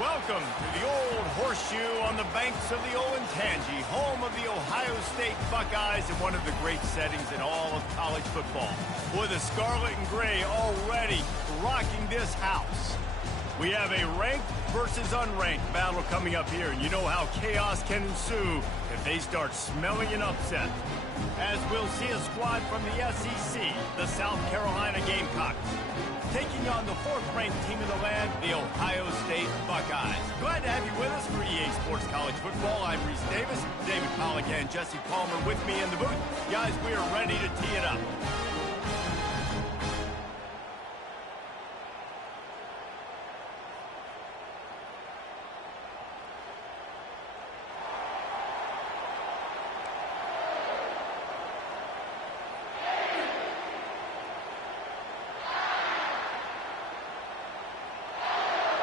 Welcome to the old horseshoe on the banks of the old Ncaa, home of the Ohio State Buckeyes and one of the great settings in all of college football. Boy, the scarlet and gray already rocking this house. We have a ranked versus unranked battle coming up here, and you know how chaos can ensue if they start smelling an upset. As we'll see a squad from the SEC, the South Carolina Gamecocks, taking on the fourth-ranked team in the land, the Ohio State Buckeyes. Glad to have you with us for EA Sports College Football. I'm Reese Davis, David Pollack and Jesse Palmer with me in the booth. Guys, we are ready to tee it up.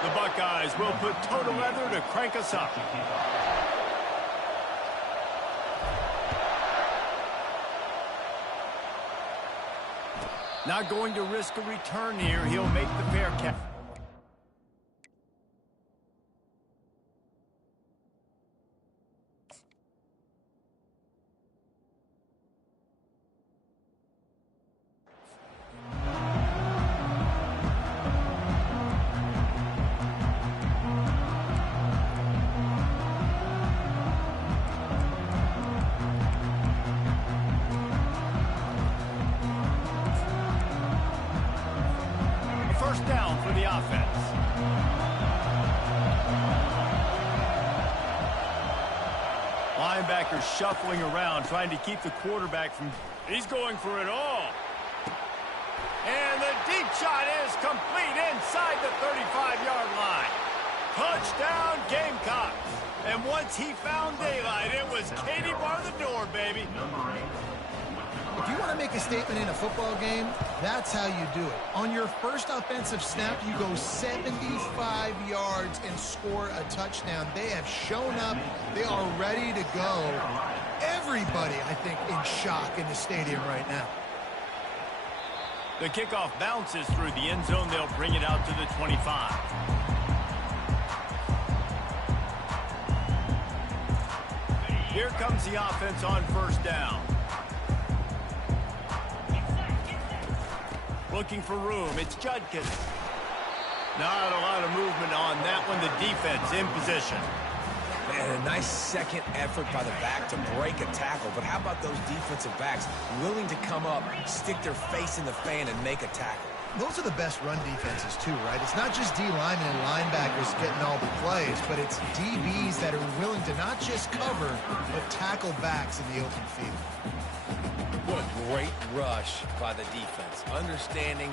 The Buckeyes will put total leather to crank us up. Not going to risk a return here. He'll make the fair catch. First down for the offense. Linebacker shuffling around, trying to keep the quarterback from... He's going for it all. And the deep shot is complete inside the 35-yard line. Touchdown, Gamecocks. And once he found daylight, it was Katie bar the door, baby. If you want to make a statement in a football game, that's how you do it. On your first offensive snap, you go 75 yards and score a touchdown. They have shown up. They are ready to go. Everybody, I think, in shock in the stadium right now. The kickoff bounces through the end zone. They'll bring it out to the 25. Here comes the offense on first down. Looking for room. It's Judkins. Not a lot of movement on that one. The defense in position. Man, a nice second effort by the back to break a tackle. But how about those defensive backs willing to come up, stick their face in the fan, and make a tackle? Those are the best run defenses, too, right? It's not just D linemen and linebackers getting all the plays, but it's DBs that are willing to not just cover, but tackle backs in the open field. What a great rush by the defense. Understanding,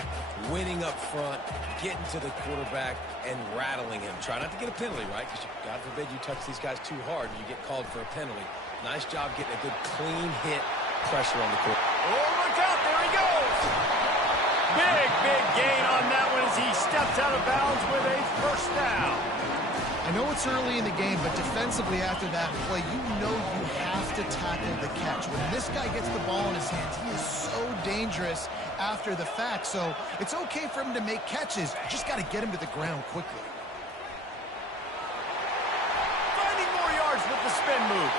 winning up front, getting to the quarterback, and rattling him. Try not to get a penalty, right? Because God forbid you touch these guys too hard and you get called for a penalty. Nice job getting a good clean hit, pressure on the quarterback. Oh, look out. There he goes. Big gain on that one as he steps out of bounds with a first down. I know it's early in the game, but defensively after that play, you know you have to tackle the catch. When this guy gets the ball in his hands, he is so dangerous after the fact. So it's okay for him to make catches. You just got to get him to the ground quickly. Finding more yards with the spin move.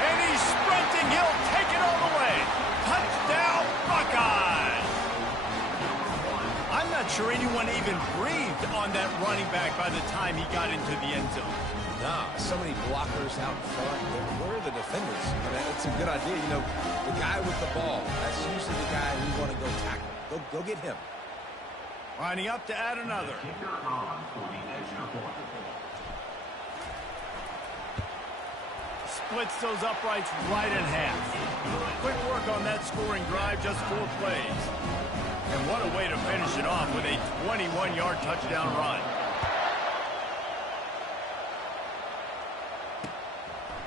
And he's sprinting. He'll take it all the way. Touchdown, Buckeyes. I'm not sure anyone even breathed on that running back by the time he got into the end zone. Nah, so many blockers out in front. Where are the defenders? I mean, that's a good idea. You know, the guy with the ball, that's usually the guy we want to go tackle. Go get him. Lining up to add another. Splits those uprights right in half. Quick work on that scoring drive, just 4 plays. And what a way to finish it off with a 21-yard touchdown run.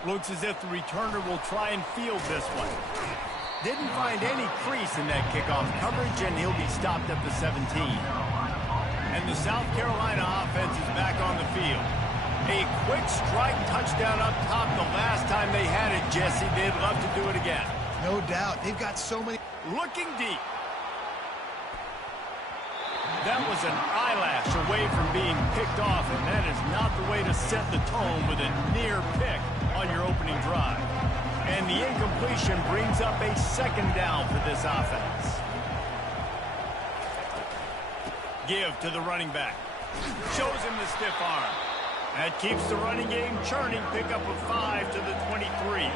Looks as if the returner will try and field this one. Didn't find any crease in that kickoff coverage, and he'll be stopped at the 17. And the South Carolina offense is back on the field. A quick strike touchdown up top the last time they had it, Jesse. They'd love to do it again. No doubt. They've got so many... Looking deep. That was an eyelash away from being picked off, and that is not the way to set the tone with a near pick on your opening drive. And the incompletion brings up a second down for this offense. Give to the running back. Shows him the stiff arm. That keeps the running game churning. Pickup of 5 to the 23.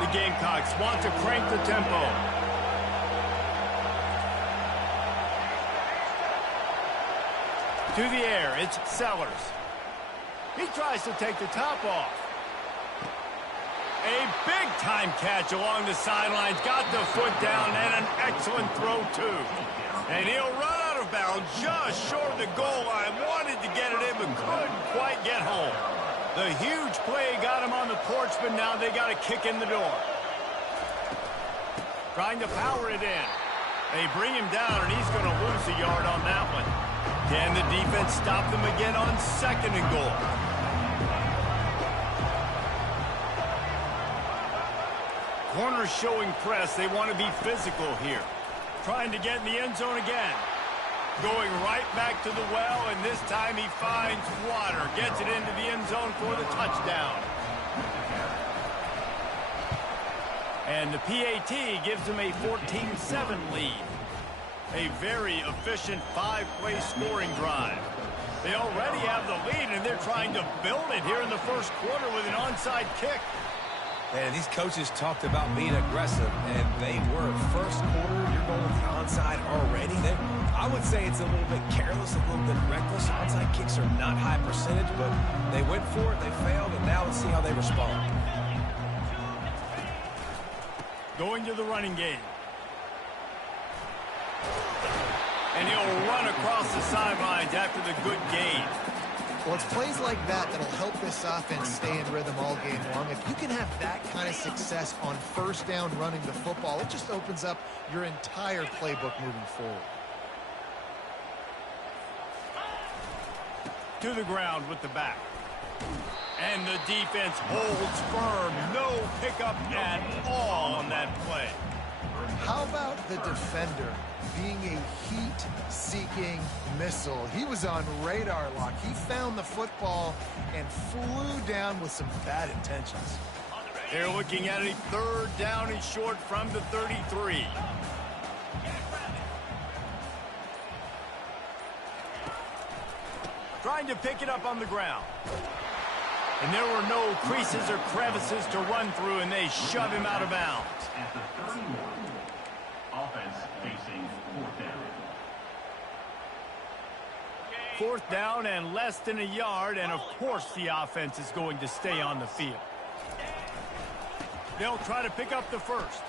The Gamecocks want to crank the tempo. To the air, it's Sellers. He tries to take the top off. A big-time catch along the sidelines. Got the foot down and an excellent throw, too. And he'll run out of bounds just short of the goal line. Wanted to get it in, but couldn't quite get home. The huge play got him on the porch, but now they got to kick in the door. Trying to power it in. They bring him down, and he's going to lose a yard on that one. Can the defense stop them again on 2nd and goal? Corners showing press. They want to be physical here. Trying to get in the end zone again. Going right back to the well, and this time he finds water. Gets it into the end zone for the touchdown. And the PAT gives him a 14-7 lead. A very efficient 5-play scoring drive. They already have the lead, and they're trying to build it here in the first quarter with an onside kick. And these coaches talked about being aggressive, and they were. First quarter, you're going with the onside already. I would say it's a little bit careless, a little bit reckless. Onside kicks are not high percentage, but they went for it, they failed, and now let's see how they respond. Going to the running game. And he'll run across the sidelines after the good gain. Well, it's plays like that that'll help this offense stay in rhythm all game long. If you can have that kind of success on first down running the football, it just opens up your entire playbook moving forward. To the ground with the back. And the defense holds firm. No pickup at all on that play. How about the defender being a heat-seeking missile? He was on radar lock. He found the football and flew down with some bad intentions. They're looking at a 3rd down and short from the 33. Trying to pick it up on the ground. And there were no creases or crevices to run through, and they shove him out of bounds. At the 31, offense facing 4th down. 4th down and less than a yard, and of course the offense is going to stay on the field. They'll try to pick up the first.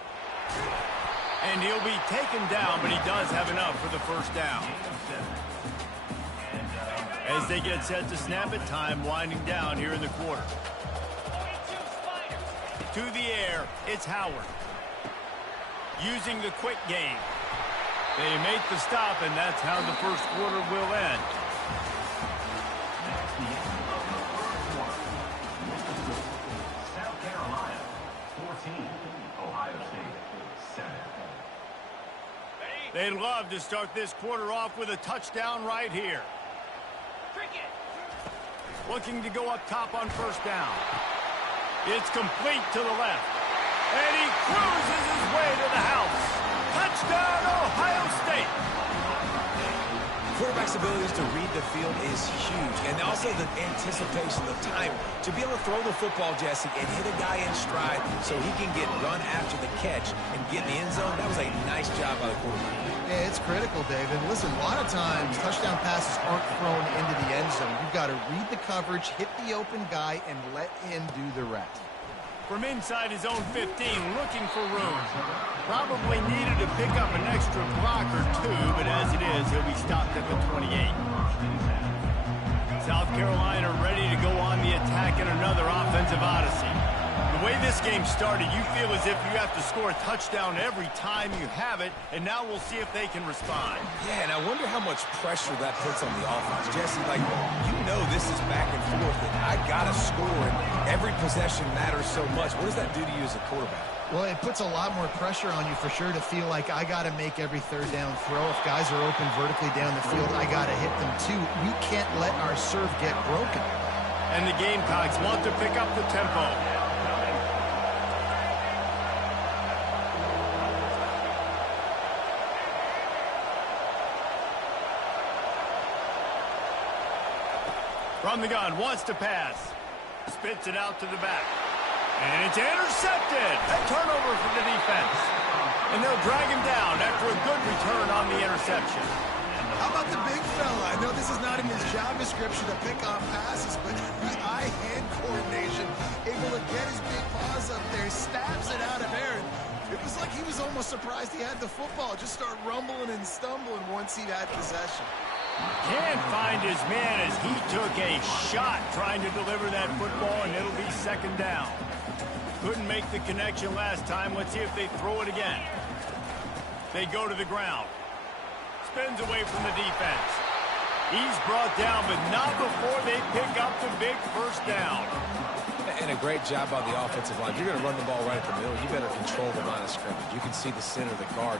And he'll be taken down, but he does have enough for the first down. As they get set to snap it, time winding down here in the quarter. To the air, it's Howard. Using the quick game. They make the stop, and that's how the first quarter will end. South Carolina, 14. Ohio State, 7. They'd love to start this quarter off with a touchdown right here. Looking to go up top on first down. It's complete to the left. And he cruises his way to the house. Touchdown, Ohio State. Quarterback's abilities to read the field is huge. And also the anticipation, the time to be able to throw the football, Jesse, and hit a guy in stride so he can get run after the catch and get in the end zone. That was a nice job by the quarterback. Yeah, it's critical, David. Listen, a lot of times touchdown passes aren't thrown into the end zone. You've got to read the coverage, hit the open guy, and let him do the rest. From inside his own 15, looking for room. Probably needed to pick up an extra block or two, but as it is, he'll be stopped at the 28. South Carolina ready to go on the attack in another offensive odyssey. The way this game started, you feel as if you have to score a touchdown every time you have it, and now we'll see if they can respond. Yeah, and I wonder how much pressure that puts on the offense. Jesse, like, you know this is back and forth, and I got to score, and every possession matters so much. What does that do to you as a quarterback? Well, it puts a lot more pressure on you for sure to feel like I got to make every 3rd down throw. If guys are open vertically down the field, I got to hit them too. We can't let our serve get broken. And the Gamecocks want to pick up the tempo. From the gun, wants to pass. Spits it out to the back. And it's intercepted. A turnover for the defense. And they'll drag him down after a good return on the interception. How about the big fella? I know this is not in his job description to pick off passes, but the eye-hand coordination, able to get his big paws up there, stabs it out of air. It was like he was almost surprised he had the football. Just start rumbling and stumbling once he had possession. Can't find his man as he took a shot trying to deliver that football, and it'll be second down. Couldn't make the connection last time. Let's see if they throw it again. They go to the ground. Spins away from the defense. He's brought down, but not before they pick up the big first down. And a great job on the offensive line. If you're going to run the ball right at the middle, you better control the line of scrimmage. You can see the center of the guard